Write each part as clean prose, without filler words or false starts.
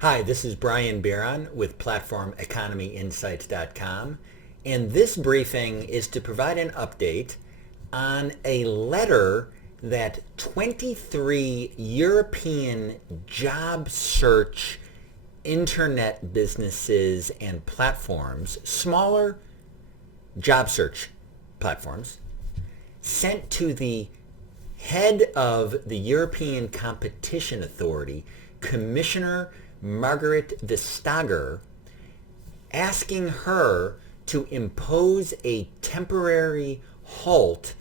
Hi, this is Brian Bieron with PlatformEconomyInsights.com, and this briefing is to provide an update on a letter that 23 European job search internet businesses and platforms, smaller job search platforms, sent to the head of the European Competition Authority, Commissioner Margaret Vestager, asking her to impose a temporary halt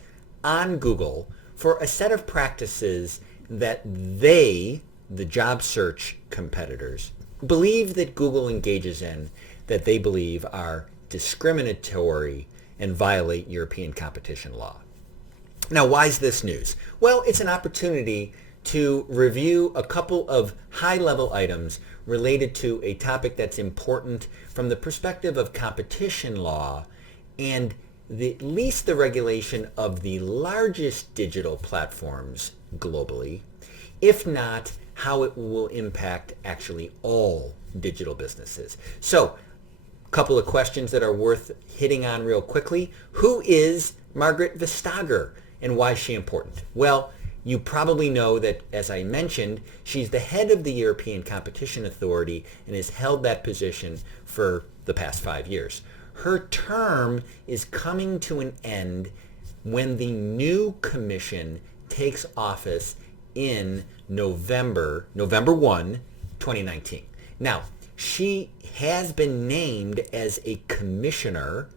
on Google for a set of practices that they, the job search competitors, believe that Google engages in that they believe are discriminatory and violate European competition law. Now, why is this news? Well, it's an opportunity to review a couple of high-level items related to a topic that's important from the perspective of competition law and at least the regulation of the largest digital platforms globally, if not how it will impact actually all digital businesses. So, a couple of questions that are worth hitting on real quickly. Who is Margaret Vestager and why is she important? Well, you probably know that, as I mentioned, she's the head of the European Competition Authority and has held that position for the past 5 years. Her term is coming to an end when the new commission takes office in November 1, 2019. Now, she has been named as a commissioner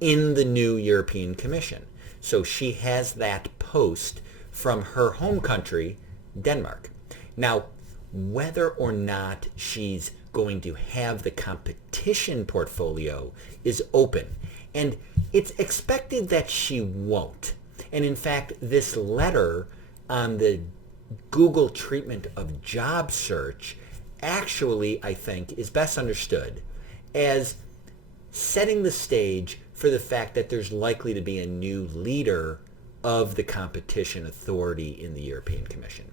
in the new European Commission. So she has that post from her home country, Denmark. Now, whether or not she's going to have the competition portfolio is open. And it's expected that she won't. And in fact, this letter on the Google treatment of job search actually, I think, is best understood as setting the stage for the fact that there's likely to be a new leader of the competition authority in the European Commission.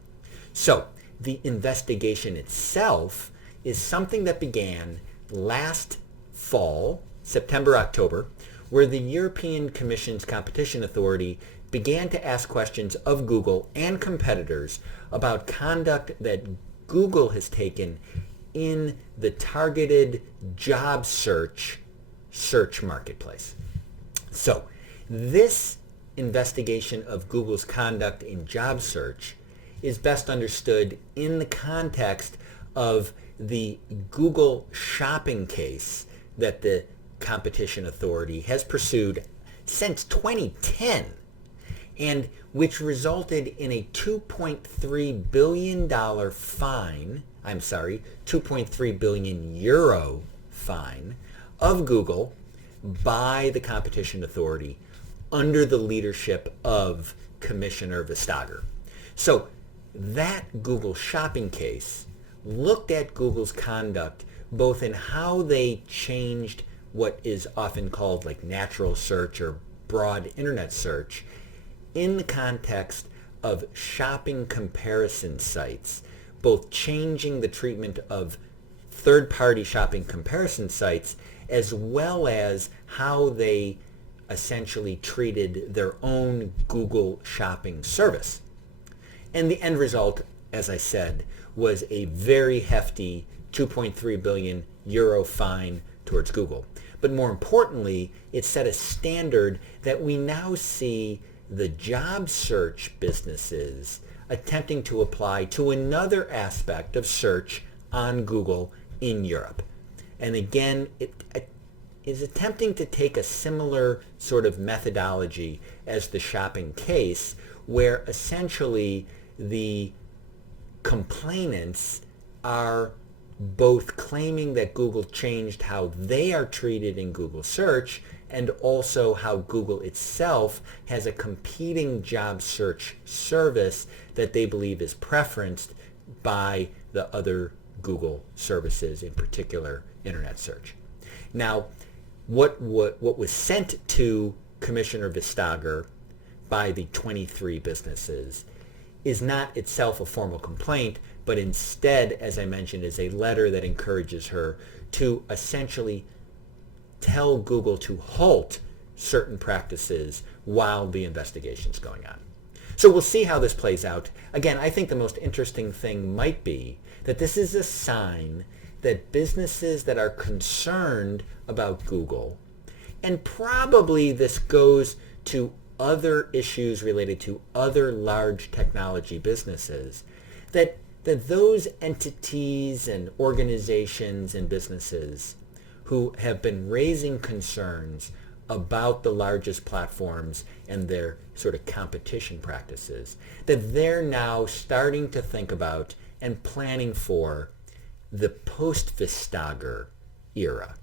So the investigation itself is something that began last fall, September, October, where the European Commission's competition authority began to ask questions of Google and competitors about conduct that Google has taken in the targeted job search marketplace. So this investigation of Google's conduct in job search is best understood in the context of the Google shopping case that the Competition Authority has pursued since 2010 and which resulted in a $2.3 billion fine, 2.3 billion euro fine of Google by the Competition Authority under the leadership of Commissioner Vestager. So that Google shopping case looked at Google's conduct both in how they changed what is often called like natural search or broad internet search in the context of shopping comparison sites, both changing the treatment of third-party shopping comparison sites as well as how they essentially treated their own Google shopping service. And the end result, as I said, was a very hefty 2.3 billion euro fine towards Google. But more importantly, it set a standard that we now see the job search businesses attempting to apply to another aspect of search on Google in Europe. And again, it is attempting to take a similar sort of methodology as the shopping case, where essentially the complainants are both claiming that Google changed how they are treated in Google search and also how Google itself has a competing job search service that they believe is preferenced by the other Google services, in particular internet search. Now, what was sent to Commissioner Vestager by the 23 businesses is not itself a formal complaint, but instead, as I mentioned, is a letter that encourages her to essentially tell Google to halt certain practices while the investigation's going on. So we'll see how this plays out. Again, I think the most interesting thing might be that this is a sign that businesses that are concerned about Google, and probably this goes to other issues related to other large technology businesses, that those entities and organizations and businesses who have been raising concerns about the largest platforms and their sort of competition practices, that they're now starting to think about and planning for the post-Vestager era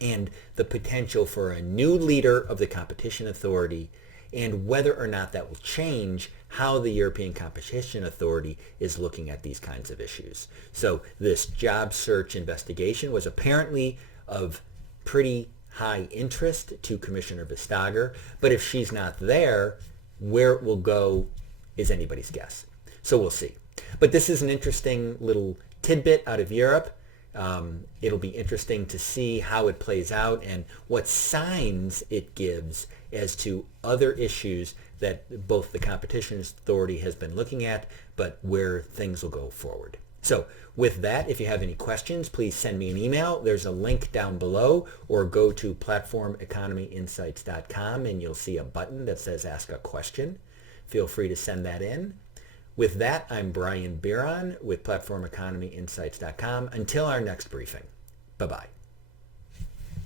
and the potential for a new leader of the competition authority, and whether or not that will change how the European Competition Authority is looking at these kinds of issues. So this job search investigation was apparently of pretty high interest to Commissioner Vestager, but if she's not there, where it will go is anybody's guess. So we'll see. But this is an interesting little tidbit out of Europe. It'll be interesting to see how it plays out and what signs it gives as to other issues that both the Competition Authority has been looking at, but where things will go forward. So with that, if you have any questions, please send me an email. There's a link down below, or go to platformeconomyinsights.com and you'll see a button that says Ask a Question. Feel free to send that in. With that, I'm Brian Bieron with platformeconomyinsights.com. Until our next briefing. Bye-bye.